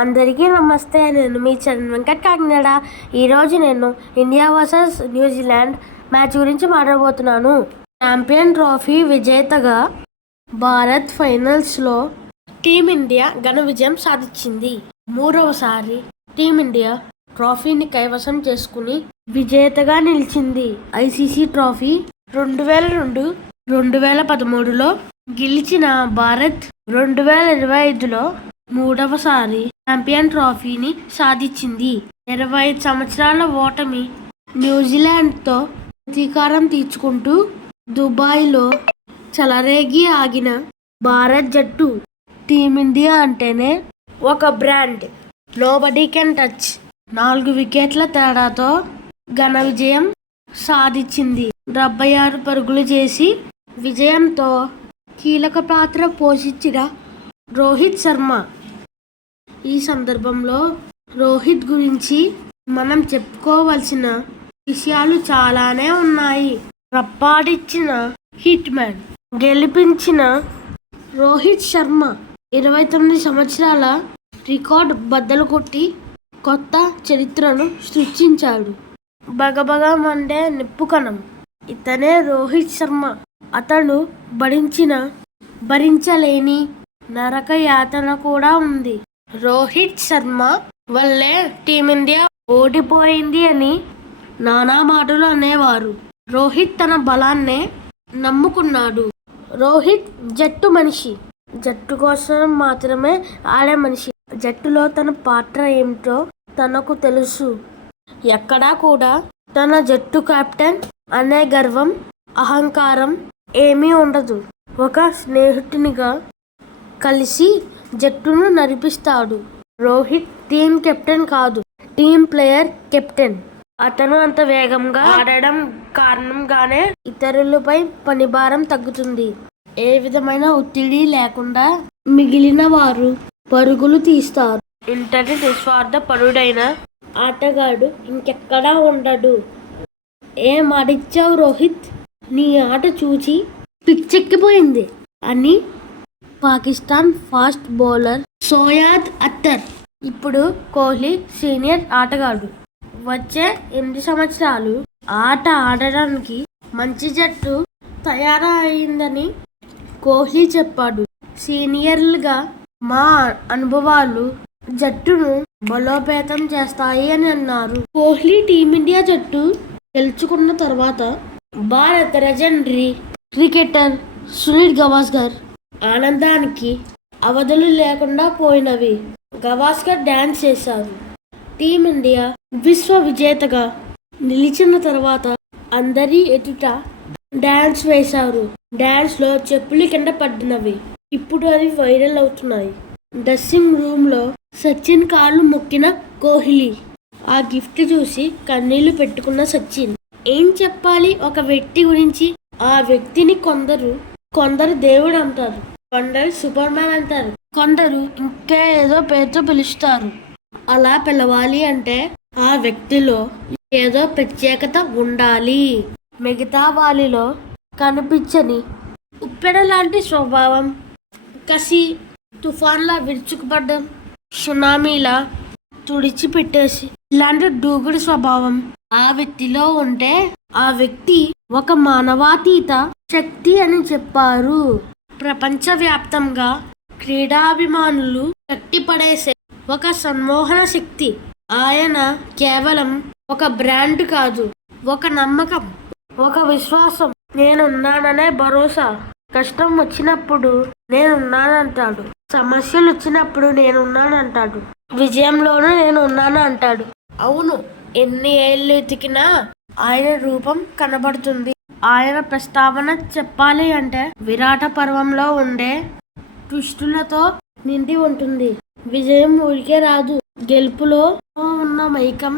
అందరికీ నమస్తే. నేను మీ చరణ్ వెంకట్ కాకినాడ. ఈరోజు నేను ఇండియా వర్సెస్ న్యూజిలాండ్ మ్యాచ్ గురించి మాట్లాడబోతున్నాను. ఛాంపియన్ ట్రోఫీ విజేతగా భారత్ ఫైనల్స్లో టీమిండియా ఘన విజయం సాధించింది. మూడవసారి టీమిండియా ట్రోఫీని కైవసం చేసుకుని విజేతగా నిలిచింది. ఐసీసీ ట్రోఫీ 2002, 2013లో గెలిచిన భారత్ 2025లో మూడవసారి ఛాంపియన్ ట్రోఫీని సాధించింది. 25 సంవత్సరాల ఓటమి న్యూజిలాండ్తో ప్రతీకారం తీర్చుకుంటూ దుబాయ్లో చెలరేగి ఆగిన భారత్ జట్టు టీమిండియా అంటేనే ఒక బ్రాండ్. Nobody can touch. 4 వికెట్ల తేడాతో ఘన విజయం సాధించింది. 76 పరుగులు చేసి విజయంతో కీలక పాత్ర పోషించిన రోహిత్ శర్మ. ఈ సందర్భంలో రోహిత్ గురించి మనం చెప్పుకోవాల్సిన విషయాలు చాలానే ఉన్నాయి. రప్పాడిచ్చిన హిట్ మ్యాన్. గెలిపించిన రోహిత్ శర్మ 29 సంవత్సరాల రికార్డు బద్దలు కొట్టి కొత్త చరిత్రను సృష్టించాడు. బగబగా మండే నిప్పుకణం ఇతనే రోహిత్ శర్మ. అతడు భరించలేని నరక యాతన కూడా ఉంది. రోహిత్ శర్మ వల్లే టీమిండియా ఓడిపోయింది అని నానా మాటలు అనేవారు. రోహిత్ తన బలాన్నే నమ్ముకున్నాడు. రోహిత్ జట్టు మనిషి. జట్టు కోసం మాత్రమే ఆడే మనిషి. జట్టులో తన పాత్ర ఏమిటో తనకు తెలుసు. ఎక్కడా కూడా తన జట్టు కెప్టెన్ అనే గర్వం, అహంకారం ఏమీ ఉండదు. ఒక స్నేహితునిగా కలిసి జట్టును నడిపిస్తాడు. రోహిత్ టీం కెప్టెన్ కాదు, టీం ప్లేయర్ కెప్టెన్. అతను అంత వేగంగా ఆడడం కారణంగానే ఇతరులపై పనిభారం తగ్గుతుంది. ఏ విధమైన ఒత్తిడి లేకుండా మిగిలిన వారు పరుగులు తీస్తారు. ఇంతటి నిస్వార్థ పరుడైన ఆటగాడు ఇంకెక్కడా ఉండడు. ఏం ఆడిచ్చావు రోహిత్, నీ ఆట చూచి పిచ్చెక్కిపోయింది అని పాకిస్తాన్ ఫాస్ట్ బౌలర్ సోయాద్ అఖ్తర్. ఇప్పుడు కోహ్లీ సీనియర్ ఆటగాడు. వచ్చే 8 సంవత్సరాలు ఆట ఆడడానికి మంచి జట్టు తయారైందని కోహ్లీ చెప్పాడు. సీనియర్లుగా మా అనుభవాలు జట్టును బలోపేతం చేస్తాయి అని అన్నారు. కోహ్లీ టీమిండియా జట్టు గెలుచుకున్న తర్వాత భారత లెజెండరీ క్రికెటర్ సునీల్ గవాస్కర్ ఆనందానికి అవధులు లేకుండా పోయినవి. గవాస్కర్ డాన్స్ చేశారు. టీమిండియా విశ్వ విజేతగా నిలిచిన తర్వాత అందరి ఎదుట డాన్స్ వేశారు. డాన్స్ లో చెప్పులు కింద పడినవి. ఇప్పుడు అవి వైరల్ అవుతున్నాయి. డ్రెస్సింగ్ రూమ్ లో సచిన్ కాళ్ళు మొక్కిన కోహ్లీ. ఆ గిఫ్ట్ చూసి కన్నీళ్లు పెట్టుకున్న సచిన్. ఏం చెప్పాలి ఒక వ్యక్తి గురించి? ఆ వ్యక్తిని కొందరు దేవుడు అంటారు, కొందరు సూపర్ మ్యాన్ అంటారు, కొందరు ఇంకా ఏదో పేరుతో పిలుస్తారు. అలా పిలవాలి అంటే ఆ వ్యక్తిలో ఏదో ప్రత్యేకత ఉండాలి. మిగతా వారిలో కనిపించని ఉప్పెన లాంటి స్వభావం, కసి, తుఫాన్లా విరుచుకుపడ్డం, సునామీలా తుడిచిపెట్టేసి ఇలాంటి దూకుడు స్వభావం ఆ వ్యక్తిలో ఉంటే ఆ వ్యక్తి ఒక మానవాతీత శక్తి అని చెప్పారు. ప్రపంచవ్యాప్తంగా క్రీడాభిమానులు కట్టిపడేసే ఒక సన్మోహన శక్తి. ఆయన కేవలం ఒక బ్రాండ్ కాదు, ఒక నమ్మకం, ఒక విశ్వాసం. నేనున్నాననే భరోసా. కష్టం వచ్చినప్పుడు నేనున్నానంటాడు. సమస్యలు వచ్చినప్పుడు నేనున్నానంటాడు. విజయంలోనూ నేనున్నాను అంటాడు. అవును, ఎన్ని ఏళ్ళు ఎతికినా ఆయన రూపం కనబడుతుంది. ఆయన ప్రస్తావన చెప్పాలి అంటే విరాట పర్వంలో ఉండే ట్విస్టులతో నిండి ఉంటుంది. విజయం ఊరికే రాదు. గెలుపులో ఉన్న మైకం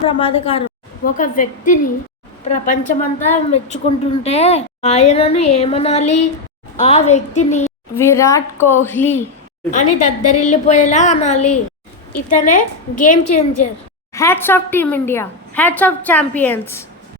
ప్రమాదకరం. ఒక వ్యక్తిని ప్రపంచమంతా మెచ్చుకుంటుంటే ఆయనను ఏమనాలి? ఆ వ్యక్తిని విరాట్ కోహ్లీ అని దద్దరిల్లిపోయేలా అనాలి. ఇతనే game changer. Hats off team India. Hats off champions.